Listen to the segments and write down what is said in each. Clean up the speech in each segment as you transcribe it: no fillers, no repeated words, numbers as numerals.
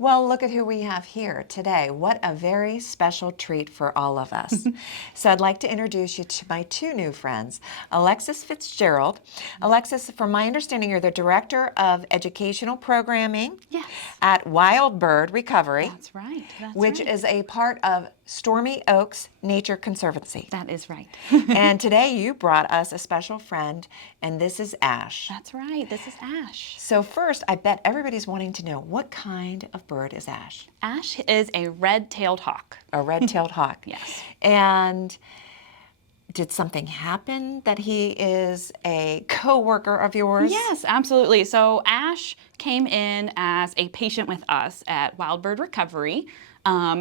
Well, look at who we have here today. What a very special treat for all of us. So I'd like to introduce you to my two new friends, Alexis Fitzgerald. Alexis, from my understanding, you're the Director of Educational Programming at Wildbird Recovery. That's right. Which is a part of Stormy Oaks Nature Conservancy. That is right. And today you brought us a special friend, and this is Ash. That's right. This is Ash. So first, I bet everybody's wanting to know, what kind of bird is Ash? Ash is a red-tailed hawk. A red-tailed hawk. Yes. And did something happen that he is a co-worker of yours? Yes, absolutely. So Ash came in as a patient with us at Wildbird Recovery.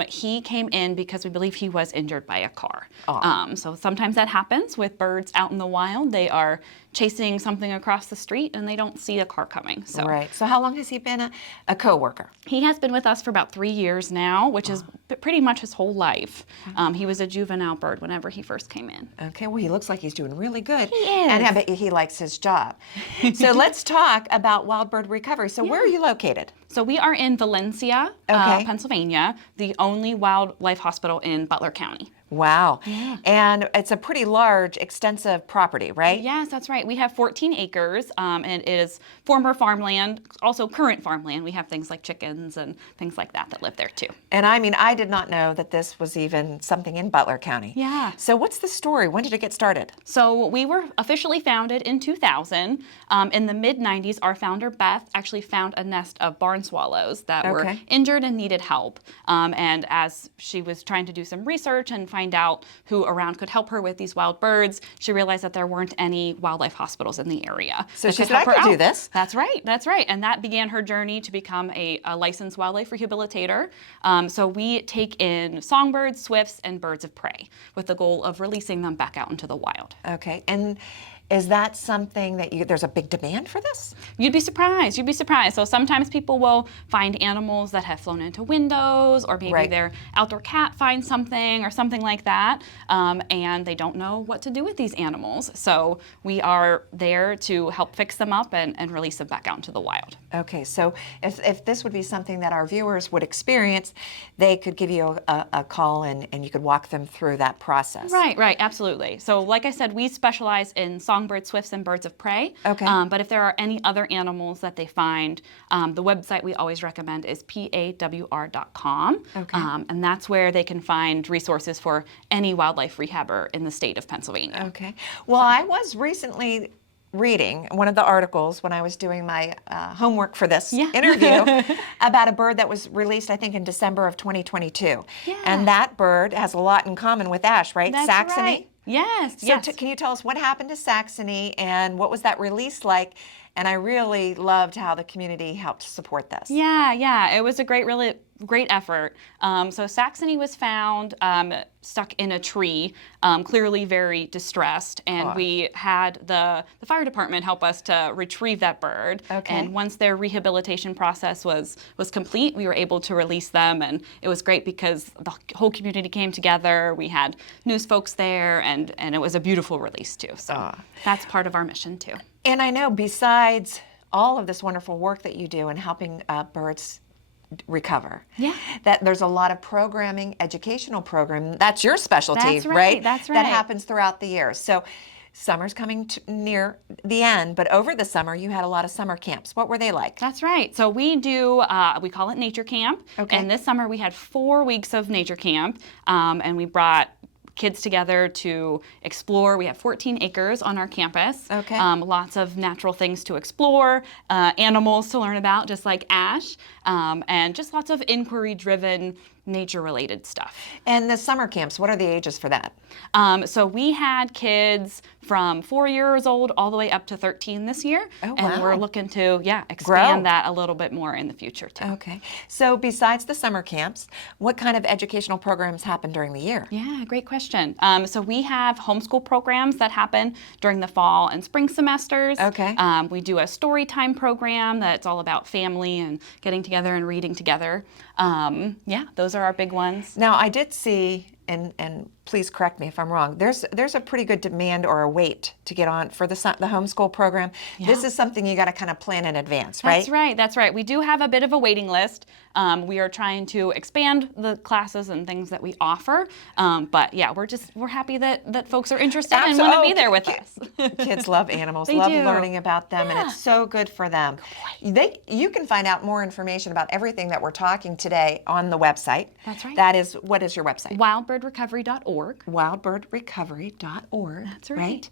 He came in because we believe he was injured by a car. So sometimes that happens with birds out in the wild. They are chasing something across the street and they don't see a car coming. So Right. So how long has he been a co-worker? He has been with us for about 3 years now, which is pretty much his whole life. He was a juvenile bird whenever he first came in. Okay, well, he looks like he's doing really good. He is. And I bet he likes his job. So let's talk about Wildbird Recovery. So where are you located? So we are in Valencia, Pennsylvania, the only wildlife hospital in Butler County. Wow. Yeah. And it's a pretty large, extensive property, right? Yes, that's right. We have 14 acres, and it is former farmland, also current farmland. We have things like chickens and things like that live there too. And I mean, I did not know that this was even something in Butler County. Yeah. So what's the story? When did it get started? So we were officially founded in 2000. In the mid-90s, our founder, Beth, actually found a nest of barn swallows that were injured and needed help. And as she was trying to do some research and find out who around could help her with these wild birds, she realized that there weren't any wildlife hospitals in the area. So she said, I could do this. That's right, that's right. And that began her journey to become a licensed wildlife rehabilitator. So we take in songbirds, swifts, and birds of prey with the goal of releasing them back out into the wild. Okay, and is that something that there's a big demand for this? You'd be surprised. You'd be surprised. So sometimes people will find animals that have flown into windows, or maybe their outdoor cat finds something or something like that, and they don't know what to do with these animals. So we are there to help fix them up and release them back out into the wild. Okay, so if this would be something that our viewers would experience, they could give you a call and you could walk them through that process. Right, absolutely. So like I said, we specialize in songbirds, swifts, and birds of prey. Okay. But if there are any other animals that they find, the website we always recommend is pawr.com. Okay. And that's where they can find resources for any wildlife rehabber in the state of Pennsylvania. Okay. Well, I was recently reading one of the articles when I was doing my homework for this interview about a bird that was released, I think, in December of 2022. Yeah. And that bird has a lot in common with Ash, right? That's Saxony? Right. Yes, So can you tell us what happened to Saxony and what was that release like? And I really loved how the community helped support this. Yeah, it was a really great effort. So Saxony was found stuck in a tree, clearly very distressed, and we had the fire department help us to retrieve that bird. Okay. And once their rehabilitation process was complete, we were able to release them, and it was great because the whole community came together. We had news folks there, and it was a beautiful release too. So that's part of our mission too. And I know besides all of this wonderful work that you do in helping birds recover, that there's a lot of programming, educational programming. That's your specialty, right? That's right. That happens throughout the year. So summer's coming near the end, but over the summer you had a lot of summer camps. What were they like? That's right. So we do, we call it Nature Camp. Okay. And this summer we had 4 weeks of Nature Camp, and we brought kids together to explore. We have 14 acres on our campus. Okay. Lots of natural things to explore, animals to learn about, just like Ash, and just lots of inquiry-driven, nature-related stuff. And the summer camps, what are the ages for that? So we had kids from 4 years old all the way up to 13 this year. Oh, wow. And we're looking to, expand that a little bit more in the future too. Okay. So besides the summer camps, what kind of educational programs happen during the year? Yeah, great question. So we have homeschool programs that happen during the fall and spring semesters. Okay. We do a story time program that's all about family and getting together and reading together. Those are our big ones. Now, I did see in please correct me if I'm wrong, there's a pretty good demand or a wait to get on for the homeschool program. Yeah. This is something you got to kind of plan in advance, right? That's right. We do have a bit of a waiting list. We are trying to expand the classes and things that we offer. But yeah, we're happy that folks are interested and want to be there with us. Kids love animals, They love do. learning about them, and Yeah. it's so good for them. You can find out more information about everything that we're talking today on the website. That's right. What is your website? Wildbirdrecovery.org. Wildbirdrecovery.org. That's right.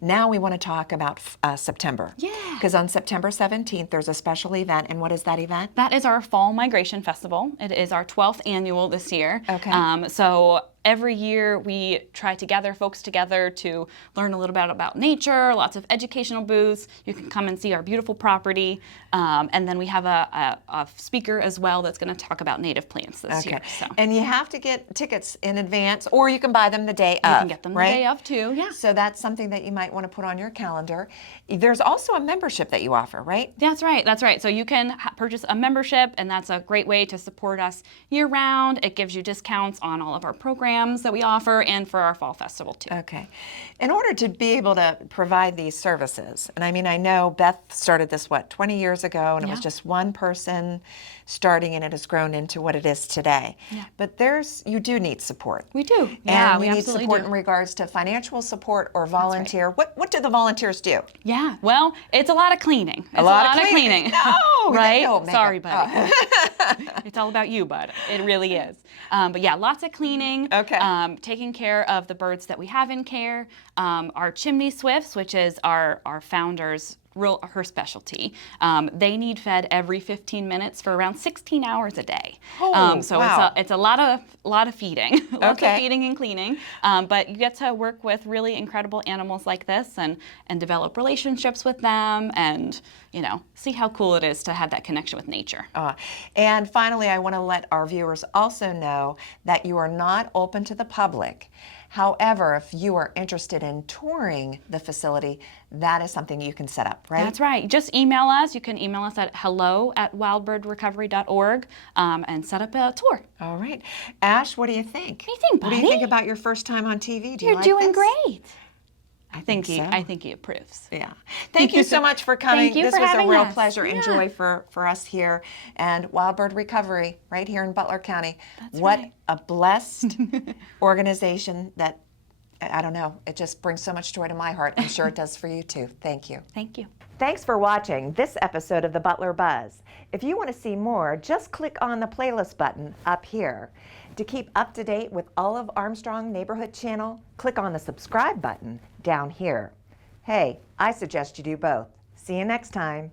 Now we want to talk about September. Yeah. Because on September 17th, there's a special event. And what is that event? That is our Fall Migration Festival. It is our 12th annual this year. Okay. So every year we try to gather folks together to learn a little bit about nature, lots of educational booths. You can come and see our beautiful property. And then we have a speaker as well that's going to talk about native plants this year. So. And you have to get tickets in advance, or you can buy them the day of. You can get them the day of too, yeah. So that's something that you might want to put on your calendar. There's also a membership that you offer, right? That's right. So you can purchase a membership, and that's a great way to support us year-round. It gives you discounts on all of our programs that we offer and for our fall festival too. Okay. In order to be able to provide these services, and I mean, I know Beth started this, 20 years ago, and it was just one person starting, and it has grown into what it is today. Yeah. But you do need support. We do. And Yeah, we we need absolutely support do. in regards to financial support or volunteer. What do the volunteers do? Yeah, well, it's a lot of cleaning. It's A lot of cleaning. No, right? don't make Sorry, it. buddy. It's all about you, bud. It really is. But yeah, lots of cleaning. Okay. Taking care of the birds that we have in care. Our chimney swifts, which is our founder's her specialty. They need fed every 15 minutes for around 16 hours a day. So wow. it's a lot of feeding, lots Okay. of feeding and cleaning. But you get to work with really incredible animals like this and develop relationships with them, and see how cool it is to have that connection with nature. And finally, I want to let our viewers also know that you are not open to the public. However, if you are interested in touring the facility, that is something you can set up, right? That's right. Just email us. You can email us at hello@wildbirdrecovery.org and set up a tour. All right. Ash, what do you think? What do you think, What do you buddy? think about your first time on TV? Do you You're like doing this? great. I think so. he approves. Yeah. Thank you so much for coming. Thank you This for was a having real us. pleasure and Yeah. joy for us here. And Wildbird Recovery right here in Butler County. That's what right. a blessed organization that, I don't know, it just brings so much joy to my heart. I'm sure it does for you too. Thank you. Thank you. Thanks for watching this episode of the Butler Buzz. If you want to see more, just click on the playlist button up here. To keep up to date with all of Armstrong Neighborhood Channel, click on the subscribe button down here. Hey, I suggest you do both. See you next time.